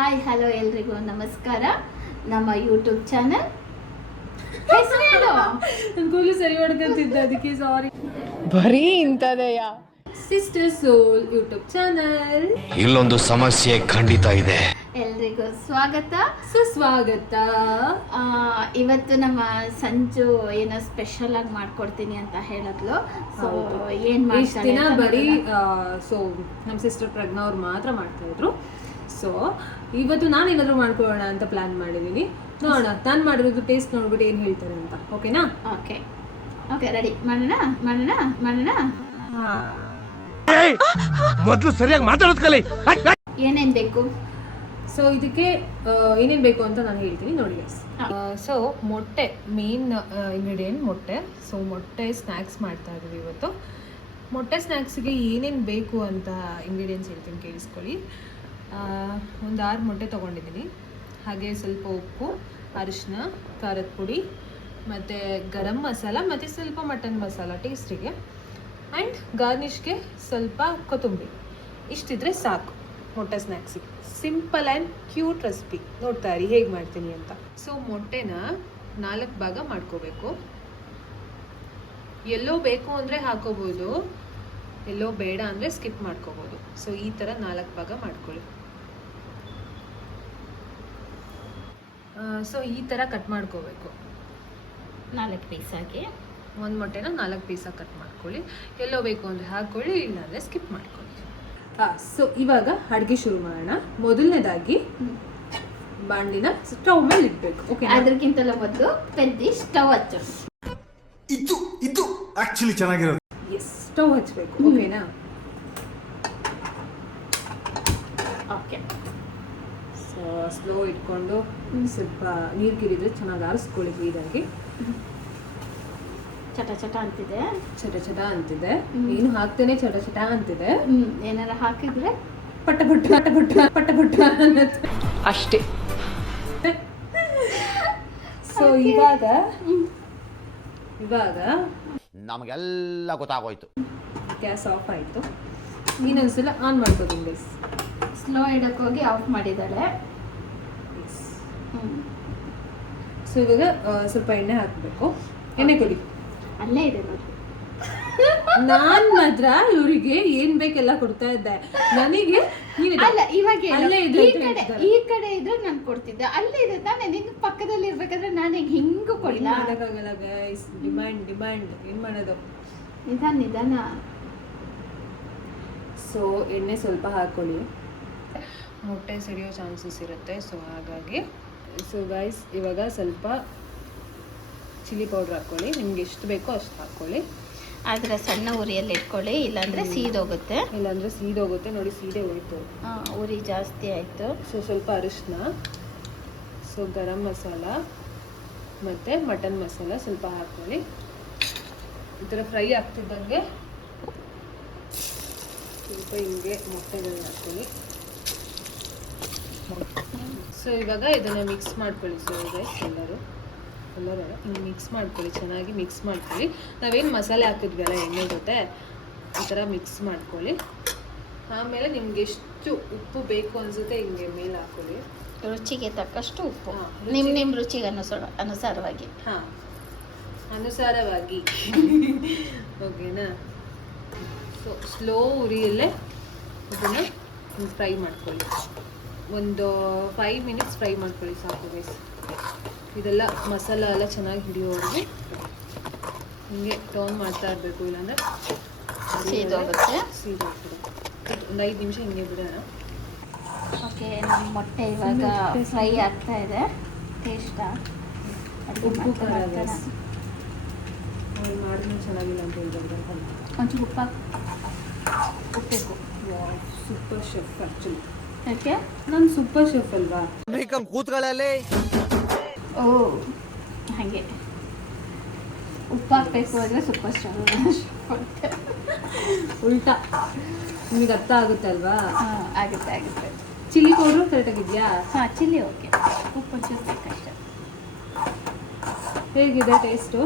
Hi hello ಎಲ್ರಿಗೂ ನಮಸ್ಕಾರ. ನಮ್ಮ ಯೂಟ್ಯೂಬ್ ಚಾನಲ್ ಹೆಸರು ಹೇಳು. ಕೂಲಿ ಸರಿ ಮಾಡ್ಕೊಂತಿದ್ದೆ, ಅದಕ್ಕೆ ಸಾರಿ. ಬರೀ ಇಂಥದೆಯ ಸಿಸ್ಟರ್ ಸೋಲ್ ಯೂಟ್ಯೂಬ್ ಚಾನಲ್. ಇಲ್ಲೊಂದು ಸಮಸ್ಯೆ ಖಂಡಿತ ಇದೆ. ಎಲ್ರಿಗೂ ಸ್ವಾಗತ ಸುಸ್ವಾಗತ. ಇವತ್ತು ನಮ್ಮ ಸಂಜು ಏನೋ ಸ್ಪೆಷಲ್ ಆಗಿ ಮಾಡ್ಕೊಡ್ತೀನಿ ಅಂತ ಹೇಳಿದ್ಲು. ಸೊ ಏನ್ ಇಷ್ಟು ದಿನ ಬರೀ ಸೊ ನಮ್ಮ ಸಿಸ್ಟರ್ ಪ್ರಜ್ಞಾ ಅವ್ರು ಮಾತ್ರ ಮಾಡ್ತಾ ಇದ್ರು. ಸೊ ಇವತ್ತು ನಾನು ಏನಾದರೂ ಮಾಡ್ಕೊಳ್ಳೋಣ ಅಂತ ಪ್ಲಾನ್ ಮಾಡಿದ್ದೀನಿ. ನೋಡೋಣ ನಾನು ಮಾಡಿರೋದು ಟೇಸ್ಟ್ ನೋಡ್ಬಿಟ್ಟು ಏನು ಹೇಳ್ತಾರೆ ಅಂತ. ಓಕೆನಾ? Okay okay ready. ಮಾಡೋಣ ಮಾಡೋಣ ಮಾಡೋಣ. ಮೊದಲು ಸರಿಯಾಗಿ ಮಾತಾಡೋದು ಕಲಿ. ಏನೇನ್ ಬೇಕು? ಸೊ ಇದಕ್ಕೆ ಏನೇನು ಬೇಕು ಅಂತ ನಾನು ಹೇಳ್ತೀನಿ ನೋಡಿ ಗೈಸ್. ಸೊ ಮೊಟ್ಟೆ ಮೇನ್ ಇಂಗ್ರೀಡಿಯೆಂಟ್ ಮೊಟ್ಟೆ. ಸೊ ಮೊಟ್ಟೆ ಸ್ನ್ಯಾಕ್ಸ್ ಮಾಡ್ತಾ ಇದ್ದೀವಿ ಇವತ್ತು. ಮೊಟ್ಟೆ ಸ್ನ್ಯಾಕ್ಸಿಗೆ ಏನೇನು ಬೇಕು ಅಂತ ಇಂಗ್ರೀಡಿಯೆಂಟ್ಸ್ ಹೇಳ್ತೀನಿ, ಕೇಳಿಸ್ಕೊಳ್ಳಿ. ಒಂದು 6 ಮೊಟ್ಟೆ ತೊಗೊಂಡಿದ್ದೀನಿ. ಹಾಗೆ ಸ್ವಲ್ಪ ಉಪ್ಪು, ಅರಿಶಿನ, ಖಾರದ ಪುಡಿ, ಮತ್ತು ಗರಂ ಮಸಾಲ, ಮತ್ತು ಸ್ವಲ್ಪ ಮಟನ್ ಮಸಾಲ ಟೇಸ್ಟಿಗೆ, ಆ್ಯಂಡ್ ಗಾರ್ನಿಷ್ಗೆ ಸ್ವಲ್ಪ ಕೊತ್ತಂಬರಿ. ಇಷ್ಟಿದ್ರೆ ಸಾಕು ಮೊಟ್ಟೆ ಸ್ನ್ಯಾಕ್ಸಿಗೆ. Simple and cute recipe. ನೋಡ್ತಾ ಇರಿ ಹೇಗೆ ಮಾಡ್ತೀನಿ ಅಂತ. ಸೊ ಮೊಟ್ಟೆನ 4 ಭಾಗ ಮಾಡ್ಕೋಬೇಕು. ಎಲ್ಲೋ ಬೇಕು ಅಂದರೆ ಹಾಕೋಬೋದು, ಎಲ್ಲೋ ಬೇಡ ಅಂದರೆ ಸ್ಕಿಪ್ ಮಾಡ್ಕೋಬೋದು. ಸೊ ಈ ಥರ 4 ಭಾಗ ಮಾಡ್ಕೊಳ್ಳಿ. ಸೊ ಈ ಥರ ಕಟ್ ಮಾಡ್ಕೋಬೇಕು. 4 ಪೀಸ್ ಆಗಿ ಒಂದು ಮೊಟ್ಟೆನ 4 ಪೀಸಾಗಿ ಕಟ್ ಮಾಡ್ಕೊಳ್ಳಿ. ಎಲ್ಲೋ ಬೇಕು ಅಂದರೆ ಹಾಕ್ಕೊಳ್ಳಿ, ಇಲ್ಲಾಂದರೆ ಸ್ಕಿಪ್ ಮಾಡ್ಕೊಳ್ಳಿ. ಸೊ ಇವಾಗ ಅಡುಗೆ ಶುರು ಮಾಡೋಣ. ಮೊದಲನೇದಾಗಿ ಬಾಂಡಿನ ಸ್ಟವ್ ಮೇಲೆ ಇಡಬೇಕು. ಓಕೆ, ಅದಕ್ಕಿಂತಲೂ ಮೊದಲು ಪೆದ್ದಿ ಸ್ಟವ್ ಹಚ್ಚು. ಇದು ಆಕ್ಚುಲಿ ಚೆನ್ನಾಗಿರೋದು. ಎಸ್, ಸ್ಟವ್ ಹಚ್ಚಬೇಕು. ಓಕೆನಾ? ಓಕೆ. ಸೊ ಸ್ಲೋ ಇಟ್ಕೊಂಡು ಸ್ವಲ್ಪ ನೀರು ಗಿರಿದ್ರೆ ಚೆನ್ನಾಗಿ ಆರಿಸ್ಕೊಳ್ಳಿ ಕ್ಲೀನಾಗಿ. ಚಟ ಚಟ ಅಂತಿದೆ, ಚಟ ಚಟ ಅಂತಿದೆ. ಏನು ಹಾಕ್ತೇನೆ ಚಟ ಚಟ ಅಂತಿದೆ. ಏನಾರ ಹಾಕಿದ್ರೆ ಪಟ ಪಟ ಪಟ ಪಟ ಪಟ ಪಟ ಅನ್ನತ್ತೆ ಅಷ್ಟೇ. ಸೊ ಇವಾಗ ನಮಗೆಲ್ಲ ಗೊತ್ತಾಗೋಯ್ತು. ಗ್ಯಾಸ್ ಆಫ್ ಆಯಿತು. ಇನ್ನೊಂದ್ಸಲ ಆನ್ ಮಾಡ್ಕೋತೀನಿ ಗೈಸ್. ಸ್ಲೋ ಇಡಕ್ಕೆ ಹೋಗಿ ಆಫ್ ಮಾಡಿದ್ದಾಳೆ. ಸೊ ಇವಾಗ ಸ್ವಲ್ಪ ಎಣ್ಣೆ ಹಾಕಬೇಕು. ಎಣ್ಣೆ ಕೊಡಿ. ಅಲ್ಲೇ ಇದೆ ನೋಡಿ. ನಾನ್ ಮಾತ್ರ ಇವರಿಗೆ ಏನ್ ಬೇಕೆಲ್ಲ ಕೊಡ್ತಾ ಇದ್ದೆ. ನನಗೆ ಅಲ್ಲ, ಇವಾಗ ಅಲ್ಲೇ ಇದೆ ಈ ಕಡೆ ಇದ್ರೆ ನಾನು ಕೊಡ್ತಿದ್ದೆ. ಅಲ್ಲೇ ಇದೆ ತಾನೇ, ನಿನ್ನ ಪಕ್ಕದಲ್ಲಿ ಇರ್ಬೇಕಾದ್ರೆ ನಾನು ಹಿಂಗೂ ಕೊಡಲ್ಲ. ಮಾಡೋಕ್ಕಾಗಲ್ಲ ಗೈಸ್. ಡಿಮ್ಯಾಂಡ್ ಏನ್ ಮಾಡೋದು? ನಿಧಾನ. ಸೊ ಎಣ್ಣೆ ಸ್ವಲ್ಪ ಹಾಕೊಳ್ಳಿ. ಮೊಟ್ಟೆ ಸಿಡಿಯೋ ಚಾನ್ಸಸ್ ಇರುತ್ತೆ. ಸೊ ಹಾಗಾಗಿ ಸೊ ಗೈಸ್ ಇವಾಗ ಸ್ವಲ್ಪ ಚಿಲ್ಲಿ ಪೌಡ್ರ್ ಹಾಕ್ಕೊಳ್ಳಿ. ನಿಮ್ಗೆ ಎಷ್ಟು ಬೇಕೋ ಅಷ್ಟು ಹಾಕ್ಕೊಳ್ಳಿ. ಆದರೆ ಸಣ್ಣ ಉರಿಯಲ್ಲಿ ಇಟ್ಕೊಳ್ಳಿ, ಇಲ್ಲಾಂದರೆ ಸೀದೋಗುತ್ತೆ. ನೋಡಿ, ಸೀದೆ ಹೋಯ್ತು. ಉರಿ ಜಾಸ್ತಿ ಆಯಿತು. ಸೊ ಸ್ವಲ್ಪ ಅರಿಶಿನ, ಸೊ ಗರಂ ಮಸಾಲ ಮತ್ತು ಮಟನ್ ಮಸಾಲ ಸ್ವಲ್ಪ ಹಾಕ್ಕೊಳ್ಳಿ. ಈ ಥರ ಫ್ರೈ ಆಗ್ತಿದ್ದಂಗೆ ಸ್ವಲ್ಪ ಹಿಂಗೆ ಮೊಟ್ಟೆಗಳನ್ನ ಹಾಕ್ಕೊಳ್ಳಿ. ಸೊ ಇವಾಗ ಇದನ್ನು ಮಿಕ್ಸ್ ಮಾಡ್ಕೊಳ್ಳಿ. ಸೊ ಗೈಸ್ ಎಲ್ಲರೂ ಹಿಂಗೆ ಮಿಕ್ಸ್ ಮಾಡ್ಕೊಳ್ಳಿ, ಚೆನ್ನಾಗಿ ಮಿಕ್ಸ್ ಮಾಡ್ಕೊಳ್ಳಿ. ನಾವೇನು ಮಸಾಲೆ ಹಾಕಿದ್ವಲ್ಲ ಎಣ್ಣೆ ಜೊತೆ, ಈ ಥರ ಮಿಕ್ಸ್ ಮಾಡ್ಕೊಳ್ಳಿ. ಆಮೇಲೆ ನಿಮ್ಗೆ ಎಷ್ಟು ಉಪ್ಪು ಬೇಕು ಅನಿಸುತ್ತೆ ಹಿಂಗೆ ಮೇಲೆ ಹಾಕ್ಕೊಳ್ಳಿ. ರುಚಿಗೆ ತಕ್ಕಷ್ಟು ಉಪ್ಪು, ನಿಮ್ಮ ರುಚಿಗೆ ಅನುಸಾರವಾಗಿ. ಹಾಂ, ಅನುಸಾರವಾಗಿ. ಓಕೆನಾ? ಸೊ ಸ್ಲೋ ಉರಿಯಲ್ಲೇ ಇದನ್ನು ಫ್ರೈ ಮಾಡ್ಕೊಳ್ಳಿ. ಒಂದು 5 ಮಿನಿಟ್ಸ್ ಫ್ರೈ ಮಾಡ್ಕೊಳ್ಳಿ ಸಾಕು ಗೈಸ್. ಇದೆಲ್ಲ ಮಸಾಲ ಎಲ್ಲ ಚೆನ್ನಾಗಿ ಹಿಡಿಯೋವರೆಗೆ ಹಿಂಗೆ ಟರ್ನ್ ಮಾಡ್ತಾ ಇರಬೇಕು, ಇಲ್ಲಾಂದರೆ ಸೀದೋಗುತ್ತೆ. ಒಂದು 5 ನಿಮಿಷ ಹಿಂಗೆ ಬಿಡೋಣ. ಓಕೆ, ನಮ್ಮ ಮೊಟ್ಟೆ ಇವಾಗ ಫ್ರೈ ಆಗ್ತಾ ಇದೆ. ಟೇಸ್ಟಾ? ಉಪ್ಪು ಖಾರ ಮಾಡಿದ್ರೆ ಚೆನ್ನಾಗಿಲ್ಲ ಅಂತ ಹೇಳಿದ್ರೆ ಒಂಚೂರು ಉಪ್ಪಬೇಕು. Super chef actually. ಯಾಕೆ? ನಾನು ಸೂಪರ್ ಶೆಫ್ ಅಲ್ವಾ? ಕೂತ್ಗಳಲ್ಲಿ ಓ ಹಾಗೆ ಉಪ್ಪು ಹಾಕಬೇಕು ಅಂದರೆ ಸೂಪರ್ ಸ್ಟಾರ್. ಉಲ್ಟಾ ನಿಮಗೆ ಅರ್ಥ ಆಗುತ್ತೆ ಅಲ್ವಾ? ಆಗುತ್ತೆ. ಚಿಲ್ಲಿ ಪೌಡ್ರು ಕರೆಕ್ಟಾಗಿದೆಯಾ? ಹಾಂ, ಚಿಲ್ಲಿ ಓಕೆ. ಉಪ್ಪು ಒಂಚೂರು ಬೇಕಷ್ಟೆ. ಹೇಗಿದೆ ಟೇಸ್ಟ್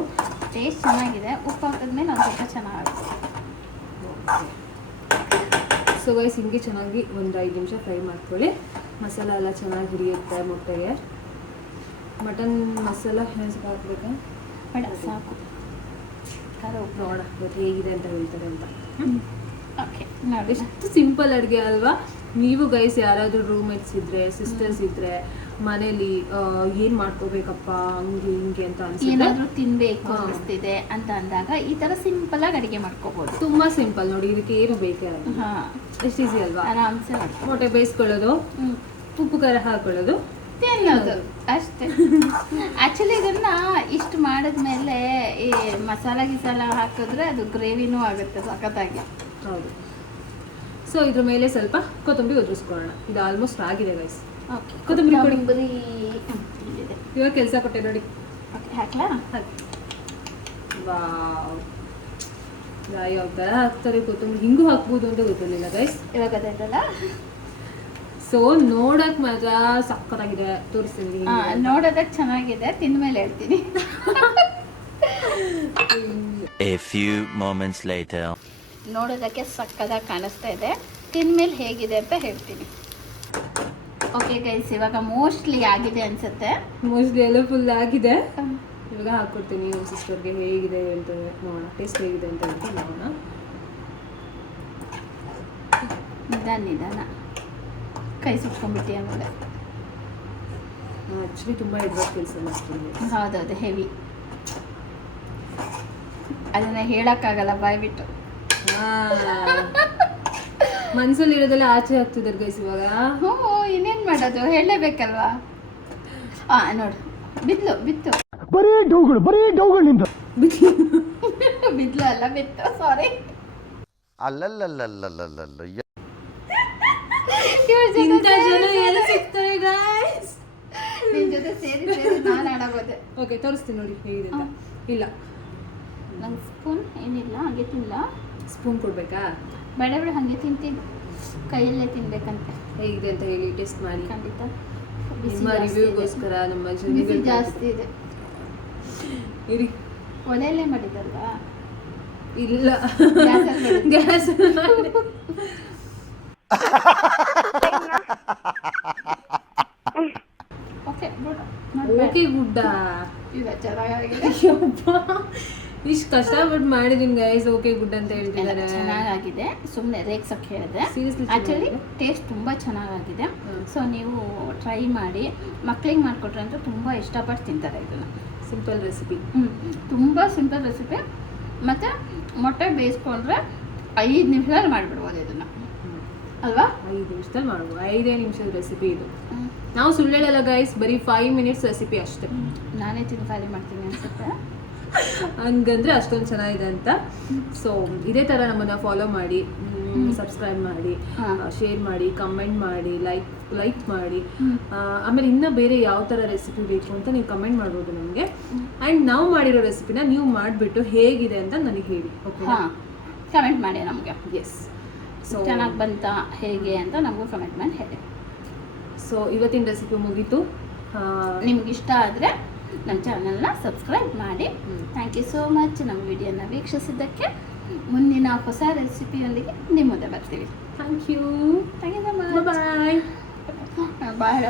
ಚೆನ್ನಾಗಿದೆ. ಉಪ್ಪು ಹಾಕಿದ್ಮೇಲೆ ಒಂದು ಸ್ವಲ್ಪ ಚೆನ್ನಾಗುತ್ತೆ. ಸೊ ಗೈಸ್ ಹಿಂಗೆ ಚೆನ್ನಾಗಿ ಒಂದು 5 ನಿಮಿಷ ಫ್ರೈ ಮಾಡ್ಕೊಳ್ಳಿ. ಮಸಾಲ ಎಲ್ಲ ಚೆನ್ನಾಗಿ ಹಿಡಿಯುತ್ತೆ ಮೊಟ್ಟೆಗೆ. ಮಟನ್ ಮಸಾಲ ಸ್ವಲ್ಪ ಹಾಕ್ಬೇಕಾ? ಬೇಡ ಸಾಕು. ನೋಡ ಇವತ್ತು ಹೇಗಿದೆ ಅಂತ ಹೇಳ್ತಾರೆ ಅಂತ. ಓಕೆ ನೋಡಿ, ಎಷ್ಟು ಸಿಂಪಲ್ ಅಡುಗೆ ಅಲ್ವಾ? ನೀವು ಗೈಸ್ ಯಾರಾದರೂ ರೂಮ್ಮೇಟ್ಸ್ ಇದ್ರೆ, ಸಿಸ್ಟರ್ಸ್ ಇದ್ರೆ ಮನೇಲಿ ಏನು ಮಾಡ್ಕೋಬೇಕಪ್ಪ ಹಂಗೆ ಹಿಂಗೆ ಅಂತ ಅನ್ಸುತ್ತೆ, ಏನಾದರೂ ತಿನ್ಬೇಕು ಅನಿಸ್ತಿದೆ ಅಂತ ಅಂದಾಗ ಈ ಥರ ಸಿಂಪಲ್ ಆಗಿ ಅಡುಗೆ ಮಾಡ್ಕೋಬೋದು. ತುಂಬಾ ಸಿಂಪಲ್ ನೋಡಿ, ಇದಕ್ಕೆ ಏನು ಬೇಕೇ ಅಲ್ಲ. ಹಾಂ, ಎಷ್ಟು ಈಸಿ ಅಲ್ವಾ? ಆರಾಮ್ಸೆ ಮಾಡ್ಕೊ. ಮೊಟ್ಟೆ ಬೇಯಿಸ್ಕೊಳ್ಳೋದು, ಉಪ್ಪು ಖಾರ ಹಾಕೊಳ್ಳೋದು, ತಿನ್ನೋದು ಅಷ್ಟೇ. ಆ್ಯಕ್ಚುಲಿ ಇದನ್ನ ಇಷ್ಟು ಮಾಡಿದ್ಮೇಲೆ ಈ ಮಸಾಲ ಗಿಸಾಲ ಹಾಕಿದ್ರೆ ಅದು ಗ್ರೇವಿನೂ ಆಗುತ್ತೆ ಸಖತ್ತಾಗಿ. ಹೌದು. ಸೊ ಇದ್ರ ಮೇಲೆ ಸ್ವಲ್ಪ ಕೊತ್ತಂಬರಿ ಉದುರಿಸ್ಕೊಳ್ಳೋಣ. ಇದು ಆಲ್ಮೋಸ್ಟ್ ಆಗಿದೆ ಗೈಸ್. ಓಕೆ, ಕೊತ್ತಂಬರಿ ಕೊಡಿ. ಇಲ್ಲಿದೆ. ಇವಾಗ ಕೆಲಸ ಕೊಟ್ಟೆ ನೋಡಿ. ಓಕೆ, ಹಾಕ್ಲಾ? ವಾವ್, ಯಾವ ಥರ ಹಾಕ್ತಾರೆ ಕೊತ್ತಂಬರಿ, ಹಿಂಗೂ ಹಾಕ್ಬೋದು ಅಂತ ಗೊತ್ತಿರಲಿಲ್ಲ ಗೈಸ್. ಇವಾಗ ಅದಾಯ್ತಲ್ಲ. ಸೊ ನೋಡಕ್ ಮಾತ್ರ ಸಕ್ಕತ್ತಾಗಿದೆ, ತೋರಿಸ್ತೀನಿ. ನೋಡೋದಕ್ಕೆ ಚೆನ್ನಾಗಿದೆ, ತಿಂದ್ಮೇಲೆ ಹೇಳ್ತೀನಿ. A few moments later. ನೋಡೋದಕ್ಕೆ ಸಕ್ಕದಾಗಿ ಕಾಣಿಸ್ತಾ ಇದೆ, ತಿಂದ್ಮೇಲೆ ಹೇಗಿದೆ ಅಂತ ಹೇಳ್ತೀನಿ. ಓಕೆ ಗೈಸ್, ಇವಾಗ ಮೋಸ್ಟ್ಲಿ ಆಗಿದೆ ಅನ್ಸುತ್ತೆ. ಮೋಸ್ಟ್ಲಿ ಎಲ್ಲ ಫುಲ್ ಆಗಿದೆ. ಇವಾಗ ಹಾಕ್ಕೊಡ್ತೀನಿ ನಮ್ಮ ಸಿಸ್ಟರ್ಗೆ ಹೇಗಿದೆ ಅಂತ ನೋಡೋಣ, ಟೇಸ್ಟ್ ಹೇಗಿದೆ ಅಂತ ಹೇಳ್ತೀನಿ ನೋಡೋಣ. ನಿಧಾನ ಕೈ ಸುಟ್ಕೊಂಡ್ಬಿಟ್ಟು ಆಮೇಲೆ. ಆ್ಯಕ್ಚುಲಿ ತುಂಬ ಇದ್ರಲ್ಲಿ ಕೆಲಸ ಮಾಡ್ತೀನಿ. ಹೌದೌದು, ಹೆವಿ. ಅದನ್ನ ಹೇಳಕ್ಕಾಗಲ್ಲ ಬಾಯ್ಬಿಟ್ಟು. ಮನ್ಸಲ್ಲಿ ಇರೋದೆಲ್ಲ ಆಚೆ ಹಾಕ್ತಿದ್ದಾರೆ ಗೈಸ್ ಇವಾಗ. ಹ್ಞೂ, ಇನ್ನೇನು ಮಾಡೋದು, ಹೇಳಲೇಬೇಕಲ್ವಾ. ನೋಡು, ಬಿತ್ತು ಬರೀ ಡೌಗಳು ನಿಂದ. ಬಿದ್ಲು ಅಲ್ಲ, ಬಿತ್ತು, ಸಾರಿ. ಅಲ್ಲಲ್ಲಲ್ಲಲ್ಲಲ್ಲಲ್ಲ ಇಂಥ ಜನ ಎಲ್ಲಿ ಸಿಗ್ತಾರೆ ಗೈಸ್? ನಿನ್ ಜೊತೆ ಸೇರಿ ನಾನು ಆಡಾಗೋದೆ. ಓಕೆ, ತೋರಿಸ್ತೀನಿ ನೋಡಿ ಹೇಗಿದೆ ಅಂತ. ಇಲ್ಲ, ನಂಗೆ ಸ್ಪೂನ್ ಏನಿಲ್ಲ, ಹಾಗೆ ತಿನ್ನಲ್ಲ. ಸ್ಪೂನ್ ಕೊಡ್ಬೇಕಾ? ಬೇಡ ಬೇಡ, ಹಾಗೆ ತಿಂತೀನಿ, ಕೈಯಲ್ಲೇ ತಿನ್ಬೇಕಂತೆ. ಹೇಗಿದೆ ಅಂತ ಹೇಳಿ ಟೇಸ್ಟ್ ಮಾಡಿ. ಖಂಡಿತ. ನಿಮ್ಮ ರಿವ್ಯೂಗೋಸ್ಕರ ನಮ್ಮ ಬಿಸಿ ಜನಗಳು ಜಾಸ್ತಿ ಇದೆ. ಇರಿ, ಒಲೆಯಲ್ಲೇ ಮಾಡಿದಲ್ವಾ? ಇಲ್ಲ, ಗ್ಯಾಸಲ್ಲಿ ಗ್ಯಾಸ್ ಓಕೆ ಗುಡ್. ಓಕೆ ಗುಡ್ಡ. ಈಗ ಚೆನ್ನಾಗಿದೆ. ಇಷ್ಟು ಕಷ್ಟಪಟ್ಟು ಮಾಡಿದೀನಿ ಗೈಸ್, ಓಕೆ ಗುಡ್ ಅಂತ ಹೇಳ್ತಿದ್ದಾರೆ. ಚೆನ್ನಾಗಿದೆ, ಸುಮ್ಮನೆ ರೇಗ್ಸಕ್ಕೆ ಹೇಳಿದೆ. Seriously ಆ್ಯಕ್ಚುಲಿ ಚೆನ್ನಾಗಿದೆ. ಟೇಸ್ಟ್ ತುಂಬ ಚೆನ್ನಾಗಿದೆ. ಸೊ ನೀವು ಟ್ರೈ ಮಾಡಿ, ಮಕ್ಳಿಗೆ ಮಾಡಿಕೊಟ್ರೆ ಅಂತೂ ತುಂಬ ಇಷ್ಟಪಟ್ಟು ತಿಂತಾರೆ ಇದನ್ನು. Simple recipe. ತುಂಬ ಸಿಂಪಲ್ ರೆಸಿಪಿ. ಮತ್ತು ಮೊಟ್ಟೆ ಬೇಯಿಸ್ಕೊಂಡ್ರೆ 5 ನಿಮಿಷದಲ್ಲಿ ಮಾಡಿಬಿಡ್ಬೋದು ಇದನ್ನು, ಅಲ್ವಾ? 5 ನಿಮಿಷದಲ್ಲಿ ಮಾಡ್ಬೋದು. 5 ನಿಮಿಷದ ರೆಸಿಪಿ ಇದು. ನಾವು ಸುಳ್ಳು ಹೇಳಲ್ಲ ಗೈಸ್, ಬರೀ 5 ಮಿನಿಟ್ಸ್ ರೆಸಿಪಿ ಅಷ್ಟೇ. ನಾನೇ ತಿಂದು ಖಾಲಿ ಮಾಡ್ತೀನಿ ಅನ್ಸುತ್ತೆ. ಹಂಗಂದ್ರೆ ಅಷ್ಟೊಂದು ಚೆನ್ನಾಗಿದೆ ಅಂತ. ಸೊ ಇದೇ ಥರ ನಮ್ಮನ್ನು ಫಾಲೋ ಮಾಡಿ, ಸಬ್ಸ್ಕ್ರೈಬ್ ಮಾಡಿ, ಶೇರ್ ಮಾಡಿ, ಕಮೆಂಟ್ ಮಾಡಿ, ಲೈಕ್ ಮಾಡಿ. ಆಮೇಲೆ ಇನ್ನೂ ಬೇರೆ ಯಾವ ಥರ ರೆಸಿಪಿ ಬೇಕು ಅಂತ ನೀವು ಕಮೆಂಟ್ ಮಾಡ್ಬೋದು ನಮಗೆ. ಆ್ಯಂಡ್ ನಾವು ಮಾಡಿರೋ ರೆಸಿಪಿನ ನೀವು ಮಾಡಿಬಿಟ್ಟು ಹೇಗಿದೆ ಅಂತ ನನಗೆ ಹೇಳಿ, ಓಕೆ? ಹಾಂ, ಕಮೆಂಟ್ ಮಾಡಿ ನಮಗೆ. ಎಸ್. ಸೊ ಚೆನ್ನಾಗಿ ಬಂತಾ ಹೇಗೆ ಅಂತ ನಮಗೂ ಕಮೆಂಟ್ ಮಾಡಿ ಹೇಳಿ. ಸೊ ಇವತ್ತಿನ ರೆಸಿಪಿ ಮುಗೀತು. ನಿಮ್ಗೆ ಇಷ್ಟ ಆದರೆ ನಮ್ಮ ಚಾನಲ್ನ ಸಬ್ಸ್ಕ್ರೈಬ್ ಮಾಡಿ. ಥ್ಯಾಂಕ್ ಯು ಸೋ ಮಚ್ ನಮ್ಮ ವಿಡಿಯೋನ ವೀಕ್ಷಿಸಿದ್ದಕ್ಕೆ. ಮುಂದಿನ ಹೊಸ ರೆಸಿಪಿಯೊಂದಿಗೆ ನಿಮ್ಮ ಮುಂದೆ ಬರ್ತೀವಿ. Thank you. Thank you so much. Bye. Bye.